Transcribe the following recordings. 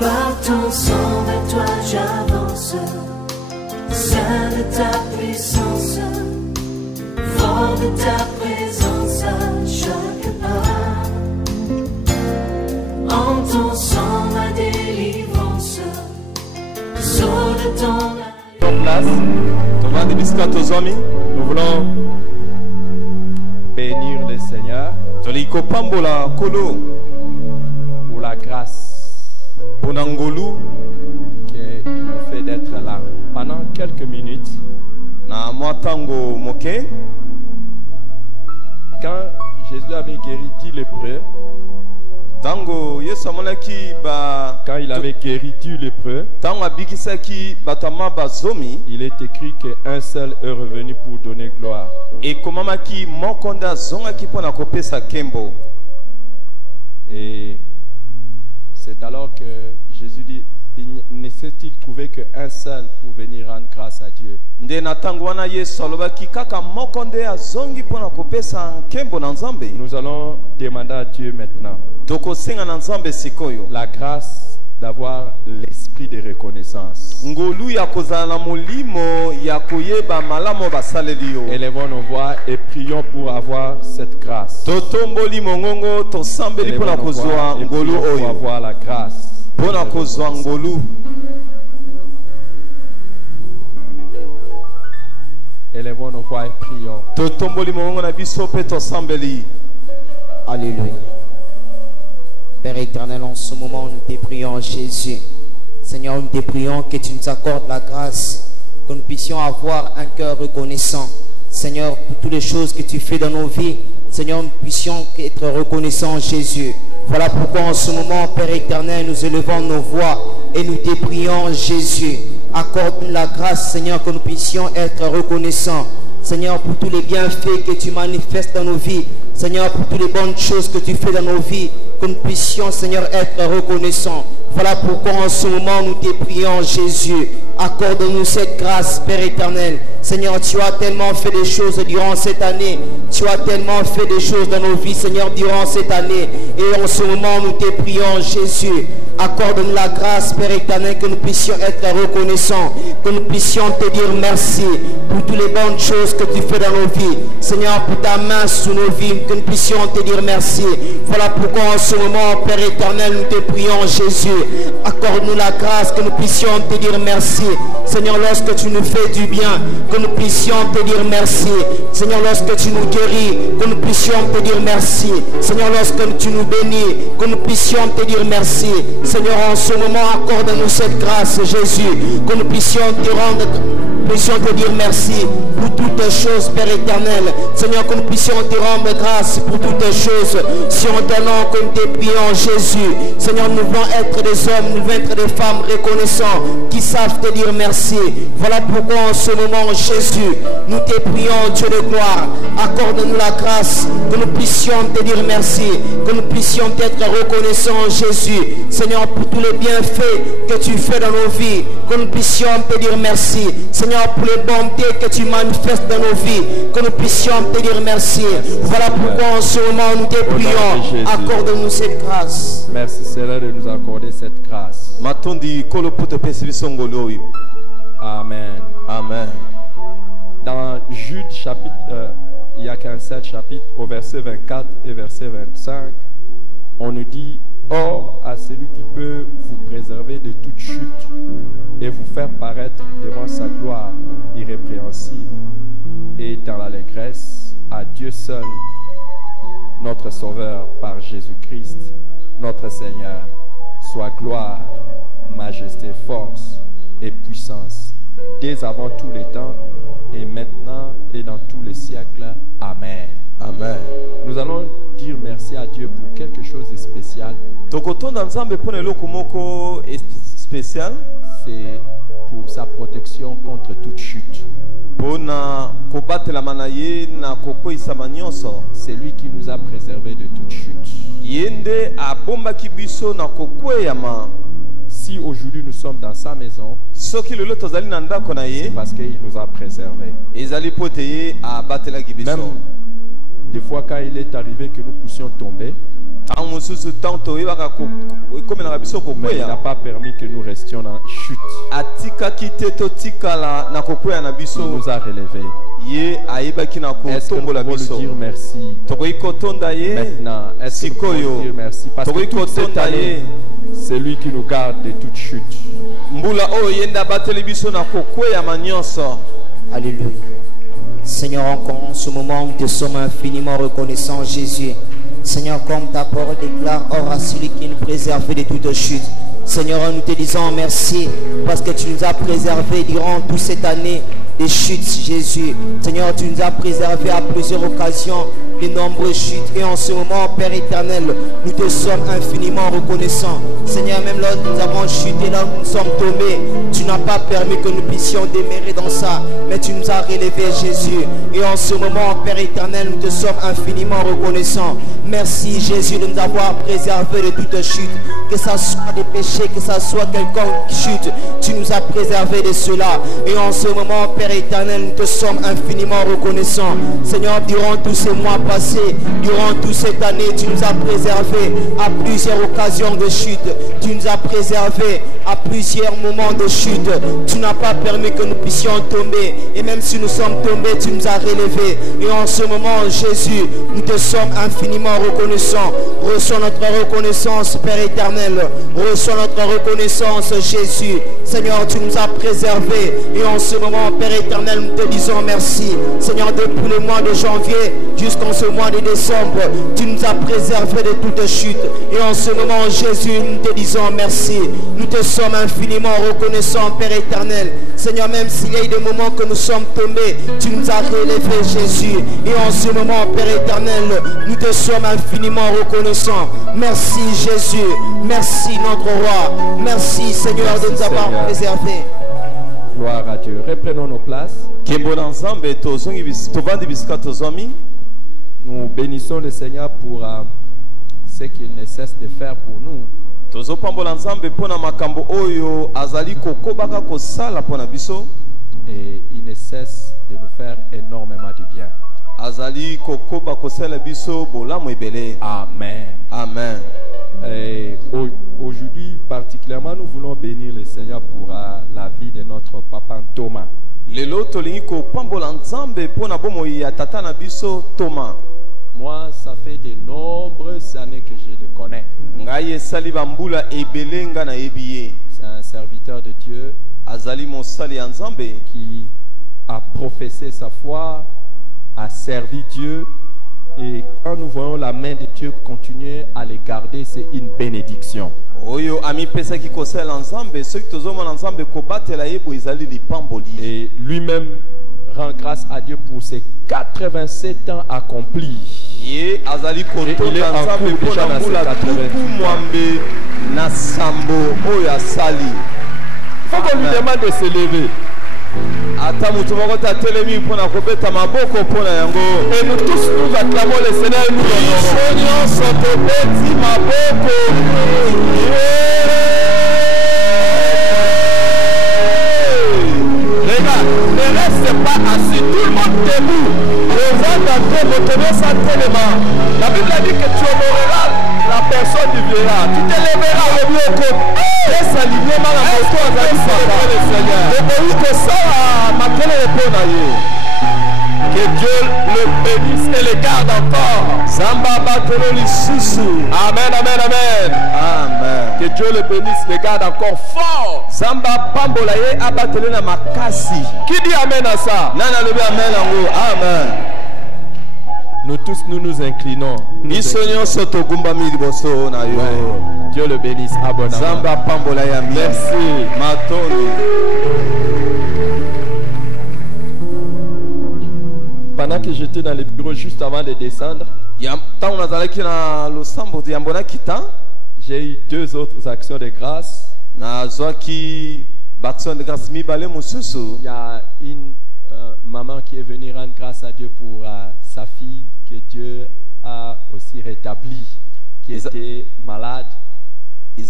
Par ton sang, vers toi j'avance, saint de ta puissance, fort de ta présence à chaque pas. En ton sang, ma délivrance, saut de ton place, nous voulons bénir le Seigneur pour la grâce qu'il nous fait d'être là pendant quelques minutes. Quand Jésus avait guéri 10 lépreux, quand il avait guéri 10 lépreux, il est écrit qu'un seul est revenu pour donner gloire. Et c'est alors que Jésus dit, ne s'est-il trouvé qu'un seul pour venir rendre grâce à Dieu? Nous allons demander à Dieu maintenant la grâce d'avoir l'esprit de reconnaissance. Élevons nos voix et prions pour avoir cette grâce. Élevons nos voix et prions pour avoir la grâce. Élevons nos voix et prions. Alléluia. Père éternel, en ce moment, nous te prions, Jésus. Seigneur, nous te prions que tu nous accordes la grâce, que nous puissions avoir un cœur reconnaissant. Seigneur, pour toutes les choses que tu fais dans nos vies, Seigneur, nous puissions être reconnaissants, Jésus. Voilà pourquoi en ce moment, Père éternel, nous élevons nos voix et nous te prions, Jésus. Accorde-nous la grâce, Seigneur, que nous puissions être reconnaissants. Seigneur, pour tous les bienfaits que tu manifestes dans nos vies. Seigneur, pour toutes les bonnes choses que tu fais dans nos vies. Que nous puissions, Seigneur, être reconnaissants. Voilà pourquoi en ce moment nous te prions, Jésus. Accorde-nous cette grâce, Père éternel. Seigneur, tu as tellement fait des choses durant cette année. Tu as tellement fait des choses dans nos vies, Seigneur, durant cette année. Et en ce moment, nous te prions, Jésus. Accorde-nous la grâce, Père éternel, que nous puissions être reconnaissants. Que nous puissions te dire merci pour toutes les bonnes choses que tu fais dans nos vies. Seigneur, pour ta main sur nos vies, que nous puissions te dire merci. Voilà pourquoi en ce moment, Père éternel, nous te prions, Jésus. Accorde-nous la grâce, que nous puissions te dire merci. Seigneur, lorsque tu nous fais du bien, que nous puissions te dire merci. Seigneur, lorsque tu nous guéris, que nous puissions te dire merci. Seigneur, lorsque tu nous bénis, que nous puissions te dire merci. Seigneur, en ce moment, accorde-nous cette grâce, Jésus, que nous puissions te rendre, puissions te dire merci pour toutes choses, Père éternel. Seigneur, que nous puissions te rendre grâce pour toutes choses. Si on te nom que nous te prions, Jésus. Seigneur, nous voulons être des hommes, nous voulons être des femmes reconnaissants qui savent te dire merci. Voilà pourquoi en ce moment, Jésus, nous te prions, Dieu de gloire. Accorde-nous la grâce, que nous puissions te dire merci, que nous puissions être reconnaissants, Jésus. Seigneur, pour tous les bienfaits que tu fais dans nos vies, que nous puissions te dire merci. Seigneur, pour les bontés que tu manifestes dans nos vies, que nous puissions te dire merci. Voilà pourquoi en ce moment nous te prions. Accorde-nous cette grâce. Merci Seigneur de nous accorder cette grâce. Amen. Amen. Dans Jude chapitre, il y a qu'un seul chapitre, au verset 24 et verset 25, on nous dit: or à celui qui peut vous préserver de toute chute et vous faire paraître devant sa gloire irrépréhensible et dans l'allégresse, à Dieu seul, notre Sauveur par Jésus-Christ, notre Seigneur, soit gloire, majesté, force et puissance, dès avant tous les temps, et maintenant et dans tous les siècles. Amen. Amen. Nous allons dire merci à Dieu pour quelque chose de spécial. C'est pour sa protection contre toute chute. C'est lui qui nous a préservés de toute chute. Si aujourd'hui nous sommes dans sa maison, c'est parce qu'il nous a préservés. Même des fois quand il est arrivé que nous puissions tomber, Mais il n'a pas permis que nous restions dans la chute. Il nous a relevés. Est-ce que nous pouvons lui dire merci maintenant? Est-ce que nous pouvons lui dire merci? Parce que toute cette année, c'est lui qui nous garde de toute chute. Alléluia. Seigneur, encore en ce moment, nous te sommes infiniment reconnaissants, Jésus. Seigneur, comme ta parole déclare, or à celui qui nous préserve de toute chute. Seigneur, nous te disons merci parce que tu nous as préservés durant toute cette année des chutes, Jésus. Seigneur, tu nous as préservés à plusieurs occasions de nombreuses chutes. Et en ce moment, Père éternel, nous te sommes infiniment reconnaissants. Seigneur, même lorsque nous avons chuté, là où nous sommes tombés, tu n'as pas permis que nous puissions demeurer dans ça, mais tu nous as relevés, Jésus. Et en ce moment, Père éternel, nous te sommes infiniment reconnaissants. Merci, Jésus, de nous avoir préservés de toute chute. Que ça soit des péchés, que ça soit quelconque chute, tu nous as préservés de cela. Et en ce moment, Père éternel, nous te sommes infiniment reconnaissants. Seigneur, durant tous ces mois passés, durant toute cette année, tu nous as préservés à plusieurs occasions de chute. Tu nous as préservés à plusieurs moments de chute. Tu n'as pas permis que nous puissions tomber. Et même si nous sommes tombés, tu nous as relevés. Et en ce moment, Jésus, nous te sommes infiniment reconnaissants. Reçois notre reconnaissance, Père éternel. Reçois notre reconnaissance, Jésus. Seigneur, tu nous as préservés. Et en ce moment, Père éternel, nous te disons merci. Seigneur, depuis le mois de janvier jusqu'en ce mois de décembre, tu nous as préservés de toute chute. Et en ce moment, Jésus, nous te disons merci. Nous te sommes infiniment reconnaissants, Père éternel. Seigneur, même s'il y a eu des moments que nous sommes tombés, tu nous as relevés, Jésus. Et en ce moment, Père éternel, nous te sommes infiniment reconnaissants. Merci, Jésus. Merci, notre roi. Merci, Seigneur, Merci, de nous avoir Seigneur. préservés. Gloire à Dieu. Reprenons nos places. Nous bénissons le Seigneur pour ce qu'il ne cesse de faire pour nous. Et il ne cesse de nous faire énormément du bien. Amen. Amen. Et aujourd'hui, particulièrement, nous voulons bénir le Seigneur pour la vie de notre papa Thomas. Moi, ça fait de nombreuses années que je le connais. C'est un serviteur de Dieu qui a professé sa foi, a servi Dieu. Et quand nous voyons la main de Dieu continuer à les garder, c'est une bénédiction. Et lui-même rend grâce à Dieu pour ses 87 ans accomplis. Et il est en cours déjà dans ses 88 ans. Il faut qu'on lui demande de se lever. Et nous tous nous acclamons le Seigneur et nous Regarde, ne reste pas assis, tout le monde debout. La Bible a dit que tu honoreras la personne du vieillard. Tu te lèveras au mieux comme laisse aligner mal à moto à le Seigneur. Que Dieu le bénisse et le garde encore. Amen, amen, amen. Amen. Que Dieu le bénisse, le garde encore fort. Qui dit amen à ça? Amen. Nous tous, nous nous inclinons. Ouais. Dieu le bénisse abondamment. Merci. Pendant que j'étais dans le bureau juste avant de descendre, j'ai eu 2 autres actions de grâce. Il y a une maman qui est venue rendre grâce à Dieu pour sa fille que Dieu a aussi rétablie, qui était malade. Il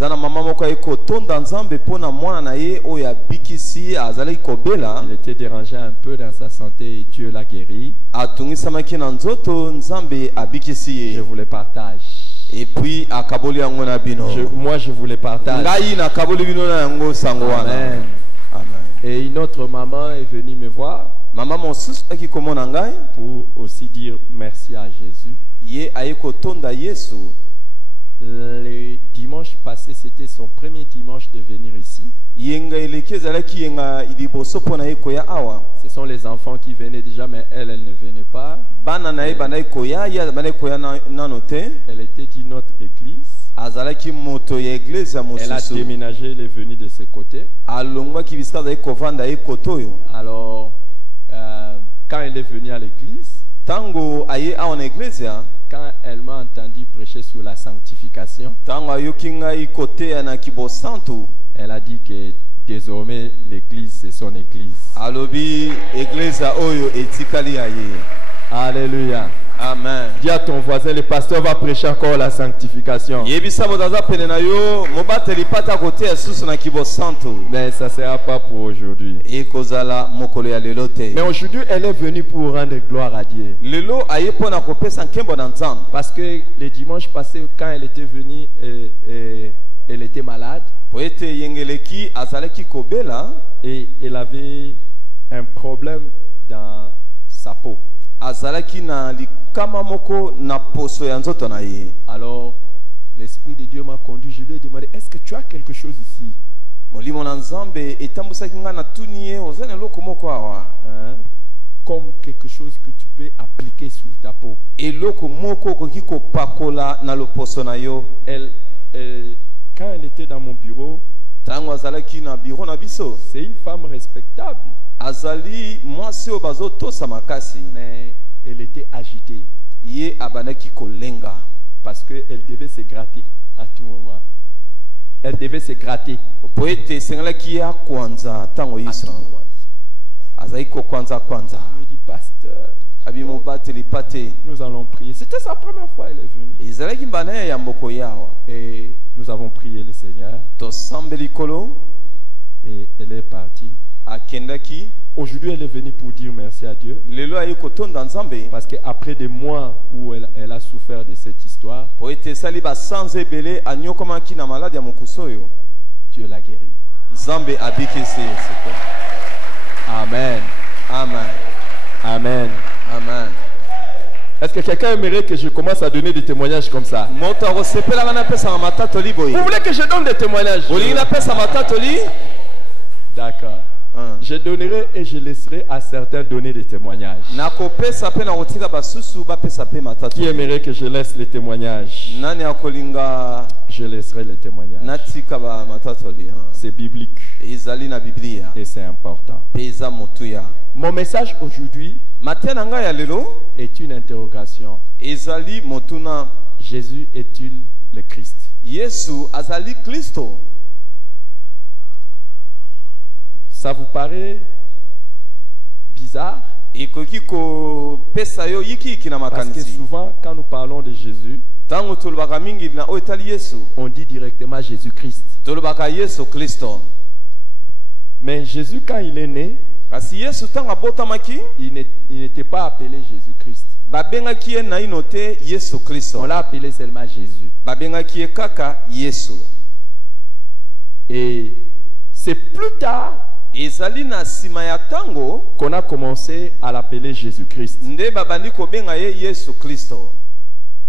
était dérangé un peu dans sa santé et Dieu l'a guéri. Je vous le partage. Et puis akaboli yango na bino. Moi, je vous les partage. Ngai na kaboli bino na yango sango wana. Amen. Amen. Et une autre maman est venue me voir Maman mosusu aki komona ngai pour aussi dire merci à Jésus. ye ayeko tonda Yesu. Le dimanche passé, c'était son premier dimanche de venir ici. Yenga eleki ezalaki yenga iliboso pona ye koya awa. Ce sont les enfants qui venaient déjà, mais elle ne venait pas. Bana na ye bana koya ya bana koya nano te. Elle était d'une autre église. Azalaki moto ya église ya Elle a mosusu. déménagé, elle est venue de ce côté. Alongwaki bisika za kovanda ye kotoyo. Alors, quand elle est venue à l'église, Tango aye awa na église ya quand elle m'a entendu prêcher sur la sanctification, tango ayoki ngai koteya na kibosantu. elle a dit que désormais l'église c'est son église. Alobi église oyo etikali ya ye. Alléluia. Amen. Dis à ton voisin, le pasteur va prêcher encore la sanctification. Yebisa bozaza pene na yo mobateli pata koteya susu na kibosantu. Mais ça ne sera pas pour aujourd'hui. Ekozala mokolo ya lelo te. Mais aujourd'hui, elle est venue pour rendre gloire à Dieu. Lelo aye pona kopesa nkembo na Nzambe. Parce que le dimanche passé, quand elle était venue, elle était malade. Po ete yengeleki azalaki kobela Et elle avait un problème dans sa peau. azalaki na likama moko na poso ya nzoto na ye. Alors, l'Esprit de Dieu m'a conduit. Je lui ai demandé, est-ce que tu as quelque chose ici? Molimo na Nzambe etambusaki nga na tuni ye ozana eloko moko awa. Hein? Comme quelque chose que tu peux appliquer sur ta peau. Eloko moko okoki kopakola na loposo na yo. Quand elle était dans mon bureau, Tango azalaki na biro na biso. c'est une femme respectable. Azali mwasi oyo bazotosa makasi. Mais elle était agitée Ye abanaki kolenga. parce qu'elle devait se gratter à tout moment. Elle devait se gratter. Po ete esengelaki ya kwanza tango À tout yiso. moment. Azali kokwanza kwanza. Je lui ai dit, pasteur, Abi mobateli pate. nous allons prier. C'était sa première fois elle est venue. Ezalaki mbana ya mboko yawa. Et nous avons prié le Seigneur Tosambeli kolo et elle est partie. akendaki. Aujourd'hui, elle est venue pour dire merci à Dieu. Lelo aye kotonda Nzambe. Parce qu'après des mois où elle a souffert de cette histoire, Po ete esali basanza ebele anyokomaki na maladi ya mokusa oyo. Dieu l'a guérie. Nzambe abikisi seko. Amen. Amen. Amen. Amen. Est-ce que quelqu'un aimerait que je commence à donner des témoignages comme ça? Moto akosepelaka napesa matatoli boye. Vous voulez que je donne des témoignages? Olingi napesa matatoli? D'accord. Je donnerai et je laisserai à certains donner des témoignages. Nakopesa pe na kotika basusu bapesa pe Qui matatoli. aimerait que je laisse les témoignages? Nani akolinga Je laisserai les témoignages. natika ba matatoli? C'est biblique Ezali na Biblia. et c'est important. Peza motuya. Mon message aujourd'hui Matia na ngai ya lelo est une interrogation. ezali motuna. Jésus est-il le Christ? Yesu azali Kristo. Ça vous paraît bizarre? Ekoki kopesa yo yiki na Parce que makanisi. souvent, quand nous parlons de Jésus, Tango tolobaka mingi na oyo etali Yesu. on dit directement Jésus-Christ. Tolobaka Yesu Kristo. Mais Jésus, quand il est né, Kasi Yesu tango abotamaki, il n'était pas appelé Jésus-Christ. babengaki ye na ino te Yesu Kristo. On l'a appelé seulement Jésus. Babengaki ye kaka Yesu. Et c'est plus tard Ezali na sima ya tango qu'on a commencé à l'appeler Jésus-Christ. nde babandi kobenga ye Yesu Kristo.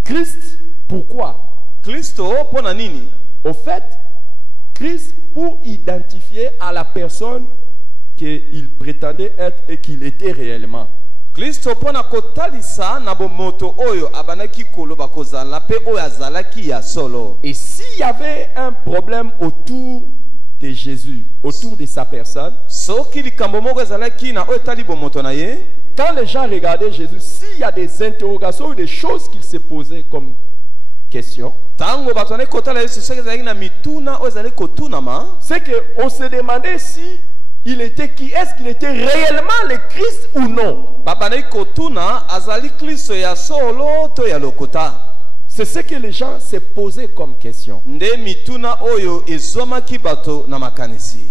Christ, pourquoi? Kristo pona nini? Au fait, Christ pour identifier à la personne qu'il prétendait être et qu'il était réellement. Kristo pona kotalisa na bomoto oyo abanaki koloba kozala pe oyo azalaki ya solo. Et s'il y avait un problème autour de Jésus, autour de sa personne, Soki likambo moko ezalaki na oyo etali bomoto na ye, quand les gens regardaient Jésus, s'il y a des interrogations ou des choses qu'ils se posaient comme question, tango bato bazali kotala Yesu soki ezalaki na mituna oyo ezali kotunama, c'est qu'on se demandait si il était qui, est-ce qu'il était réellement le Christ ou non. babandaki kotuna azali Kristo ya solo to ya lokuta. C'est ce que les gens se posaient comme question. Nde mituna oyo ezwamaki bato na makanisi.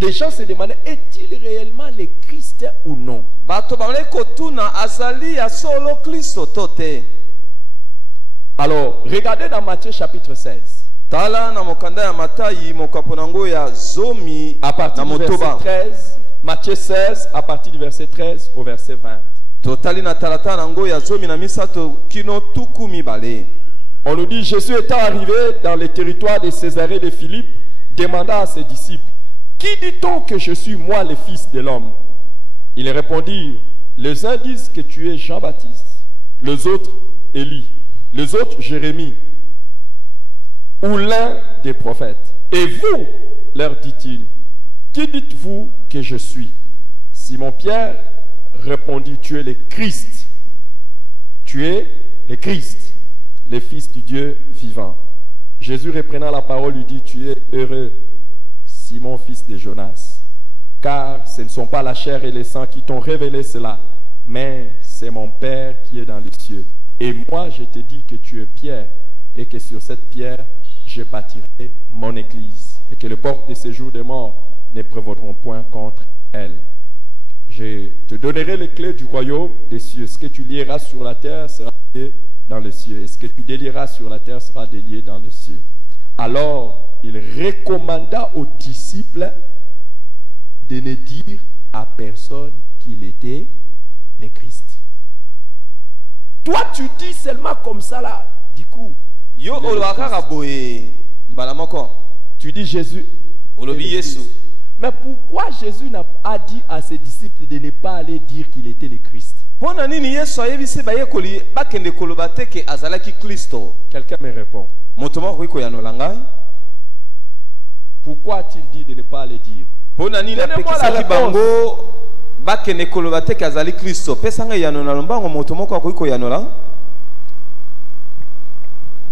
Les gens se demandaient, est-il réellement le Christ ou non? Bato babandaki kotuna azali ya solo Kristo to te. Alors, regardez dans Matthieu chapitre 16. Tala na mokanda ya Matayi mokaponango ya zomi À partir na du verset motoba. 13, Matthieu 16, à partir du verset 13 au verset 20. Totali na talata nango ya zomi na misato kino tuku mibale. On nous dit, Jésus étant arrivé dans les territoires de Césarée de Philippe, demanda à ses disciples, qui dit-on que je suis moi le fils de l'homme? Ils répondirent, les uns disent que tu es Jean-Baptiste, les autres Élie, les autres Jérémie, ou l'un des prophètes. Et vous, leur dit-il, qui dites-vous que je suis? Simon-Pierre répondit, tu es le Christ. Tu es le Christ, le Fils du Dieu vivant. Jésus reprenant la parole lui dit, tu es heureux, Simon, fils de Jonas, car ce ne sont pas la chair et le sang qui t'ont révélé cela, mais c'est mon Père qui est dans les cieux. Et moi, je te dis que tu es Pierre, et que sur cette pierre, je bâtirai mon église, et que les portes de séjour des morts ne prévaudront point contre elle. Je te donnerai les clés du royaume des cieux. Ce que tu lieras sur la terre sera lié dans les cieux, et ce que tu délieras sur la terre sera délié dans les cieux. Alors, il recommanda aux disciples de ne dire à personne qu'il était le Christ. Toi, tu dis seulement comme ça là, du coup. Yo olwakaka boye mbala moko. Tu dis Jésus. Olobi est le Yesu. Christ. Mais pourquoi Jésus a dit à ses disciples de ne pas aller dire qu'il était le Christ? Pona nini Yesu ayebisi bayekoli bakende koloba te ke azalaki Kristo? Quelqu'un me répond. Moto moko koyiko yanola ngai. Pourquoi a-t-il dit de ne pas aller dire? Pona nini Donnez-moi la apekisaki réponse. bango bakende koloba te ke azali Kristo? Pesa ngai yanola lombango moto moko koyiko yanola.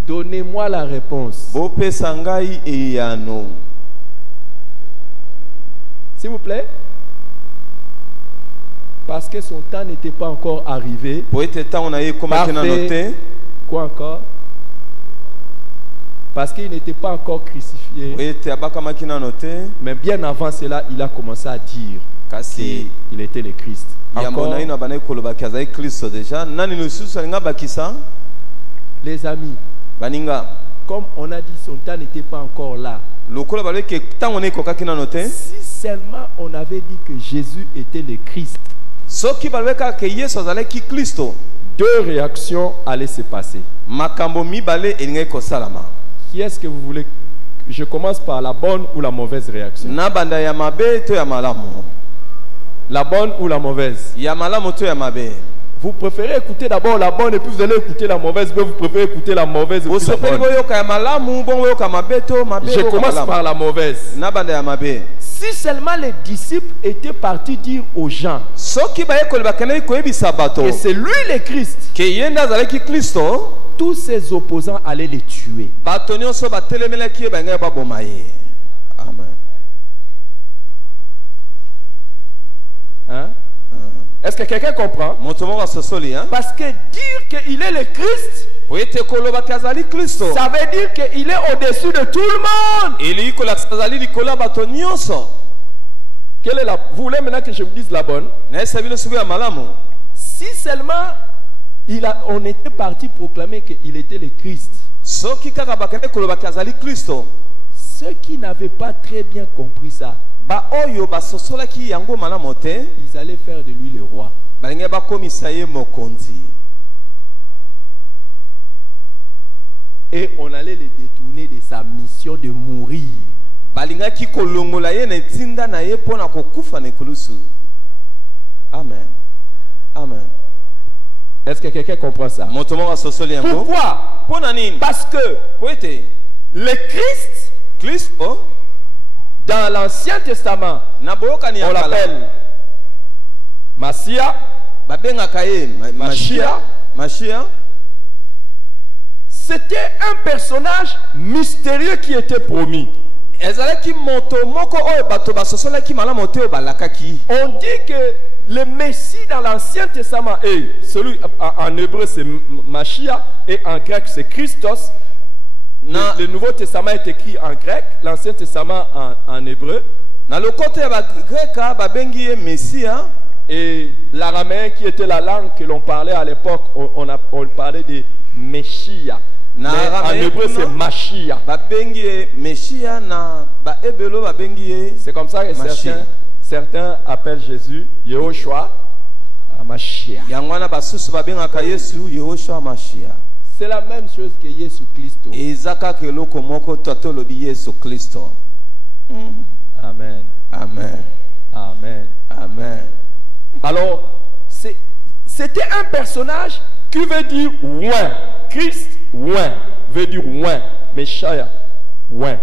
Donnez-moi la réponse. Bo pesa ngai eyano. S'il vous plaît. Parce que son temps n'était pas encore arrivé. Po ete tango na ye komaki na note. Quoi encore? Parce qu'il n'était pas encore crucifié. Po ete abakamaki na note. Mais bien avant cela, il a commencé à dire Kasi qu'il était le Christ. yambo na ino bana koloba ke azali Kristo déjà. Nani nususu alinga bakisa? Les amis, Baninga. comme on a dit, son temps n'était pas encore là. Lokola balwe ke tango na ekokaki na note. Si seulement on avait dit que Jésus était le Christ, Soki balwe ka ke Yesu azalaki Kristo. deux réactions allaient se passer. Makambo mibale elinga kosalama. Qui est-ce que vous voulez? Je commence par la bonne ou la mauvaise réaction. Na banda ya mabe to ya malamu. La bonne ou la mauvaise? Ya malamu to ya mabe. Vous préférez écouter d'abord la bonne et puis vous allez écouter la mauvaise, mais vous préférez écouter la mauvaise et puis la Osepeli bonne. boyoka ya malamu bon boyoka mabe to mabe. Je commence par la mauvaise. Na banda ya mabe. Si seulement les disciples étaient partis dire aux gens Soki bayekoli bakende koyebisa bato que c'est lui le Christ, ke yenda azalaki Kristo, tous ses opposants allaient les tuer. bato nyonso batelemelaki ye bangai baboma ye. Amen. Hein? Est-ce que quelqu'un comprend? Moto moko asosoli hein. Parce que dire qu'il est le Christ, Po ete koloba ke azali Kristo. ça veut dire qu'il est au-dessus de tout le monde. Eli kolakisa azali likolo ya bato nyonso. Quelle est la... Vous voulez maintenant que je vous dise la bonne? Na yesa bino suku ya malamu. Si seulement on était parti proclamer qu'il était le Christ, Soki kaka bakende koloba ke azali Kristo. ceux qui n'avaient pas très bien compris ça, Ba oyo basosolaki yango malamu te, ils allaient faire de lui le roi. balingi bakomisa ye mokonzi. Et on allait le détourner de sa mission de mourir. Balingaki kolongola ye na ntinda na ye pona kokufa na ekulusu. Amen. Amen. Est-ce que quelqu'un comprend ça? Moto moko asosoli yango. Pourquoi? Pona nini? Parce que Po ete le Christ, Kristo dans l'Ancien Testament, na boyokani ya on kala l'appelle Massia, babengaka ye Mashia. Mashia. c'était un personnage mystérieux qui était promis. Ezalaki moto moko oyo bato basosolaki malamu te oyo balakaki. On dit que le Messie dans l'Ancien Testament, et celui en hébreu c'est Machia et en grec c'est Christos. Le Nouveau Testament est écrit en grec, l'Ancien Testament en hébreu. Na lokoto ya bagreka babengi ye Messia. Et l'araméen qui était la langue que l'on parlait à l'époque, on parlait de Meshia. Na Mais en Araméen hébreu, kuna, c'est Mashiach. babengi ye Meshia, na ba ebelo babengi ye C'est comme ça que Mashiach. certains appellent Jésus Yehoshua Mashiach. yango wana basusu babengaka Yesu Yehoshua Mashiach. C'est la même chose que Jésus Christ. eza kaka eloko moko to tolobi Yesu Kristo. Amen. Amen. Amen. Amen. Alors, c'était un personnage qui veut dire oin. Christ, oin, veut dire oin. Meshaya, oin.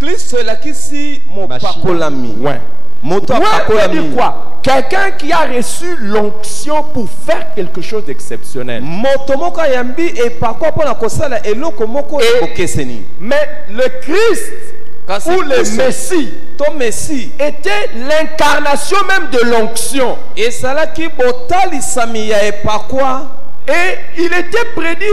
Kristo elakisi mopakolami. Oin. Moto Oin veut apakolami. dire quoi? Quelqu'un qui a reçu l'onction pour faire quelque chose d'exceptionnel. Moto moko yambi epakwa pona kosala eloko moko ekokeseni. Mais le Christ Kasi ou le Kristo, Messie to Messi était l'incarnation même de l'onction. esalaki botalisami ya epakwa. Et il était prédit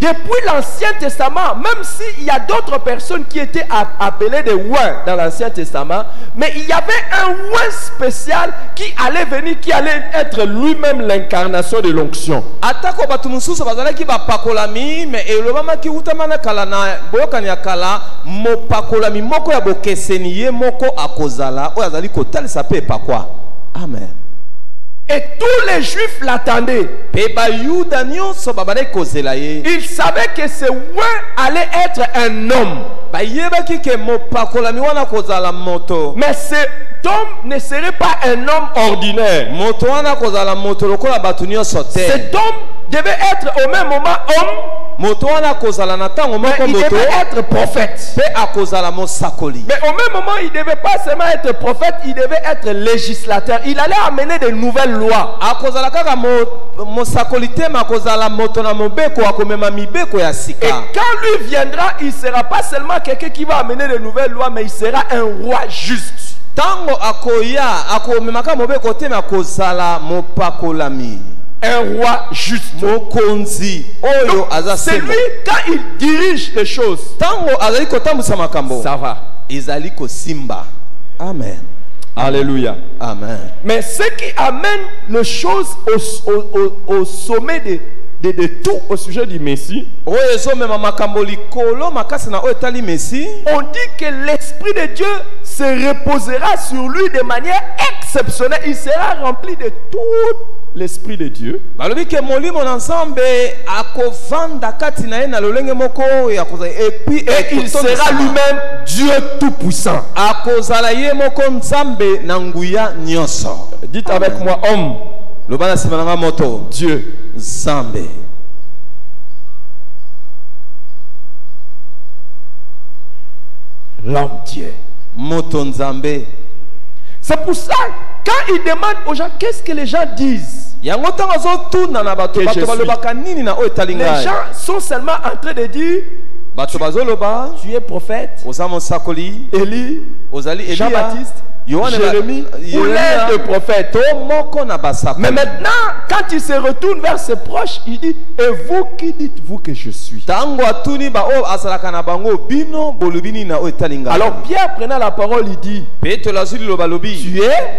depuis l'Ancien Testament, même s'il y a d'autres personnes qui étaient appelées des oins dans l'Ancien Testament, mais il y avait un oin spécial qui allait venir, qui allait être lui-même l'incarnation de l'onction. Atako batu mususu bazalaki bapakolami me elobamaki utamana kala na boyokani ya kala mopakolami moko ya bokeseni ye moko akozala oyo azali kotalisa pe epakwa. Amen. Et tous les Juifs l'attendaient. Pe bayuda nyonso babandaki kozela ye. Ils savaient que ce oin allait être un homme. Bayebaki ke mopakolami wana kozala moto. Mais cet homme ne serait pas un homme ordinaire. Moto wana kozala moto lokola batu nyonso te. Cet homme devait être au même moment homme, Moto wana kozala na tango mais moko il moto devait être prophète. pe akozala mosakoli. Mais au même moment, il ne devait pas seulement être prophète, il devait être législateur. Il allait amener de nouvelles lois. Akozala kaka mosakoli te makozala moto na mobeko akomema mibeko ya Et sika. quand lui viendra, il ne sera pas seulement quelqu'un qui va amener de nouvelles lois, mais il sera un roi juste. Tango akoya akomemaka mobeko te makozala mopakolami. Un roi juste. Mokonzi oyo Donc, aza c'est sembo. lui, quand il dirige les choses, Tango azali kotambusa makambo ça va. ezali kosimba. Amen. Alléluia. Amen. Mais ce qui amène les choses au sommet de tout au sujet du Messie, Oyo ezomema makambo likolo makasi na oyo etali Messi. on dit que l'Esprit de Dieu se reposera sur lui de manière exceptionnelle. Il sera rempli de tout l'Esprit de Dieu. Balobi ke molimo na Nzambe akovanda kati na ye na lolenge moko ya kozala epi Et il sera lui-même Dieu tout-puissant. akozala ye moko Nzambe na nguya nyonso. Dites avec moi, homme, Loba na sima na nga moto Dieu. Nzambe. L'homme Dieu. Moto Nzambe. C'est pour ça, quand il demande aux gens, qu'est-ce que les gens disent? Yango tango azotuna na bato Que je bato suis. balobaka nini na oyo etali Les ngai. gens sont seulement en train de dire, Bato bazoloba tu es prophète, oza mosakoli Élie, ozali Elia Jean-Baptiste, Yohane Jérémie, ou l'un des prophètes. to moko na basakoli. Mais maintenant, quand il se retourne vers ses proches, il dit, et vous qui dites-vous que je suis? Tango atuni ba oyo asalaka na bango bino bolobini na oyo etali ngai. Alors Pierre prenant la parole, il dit, Petro azuli loba lobi tu es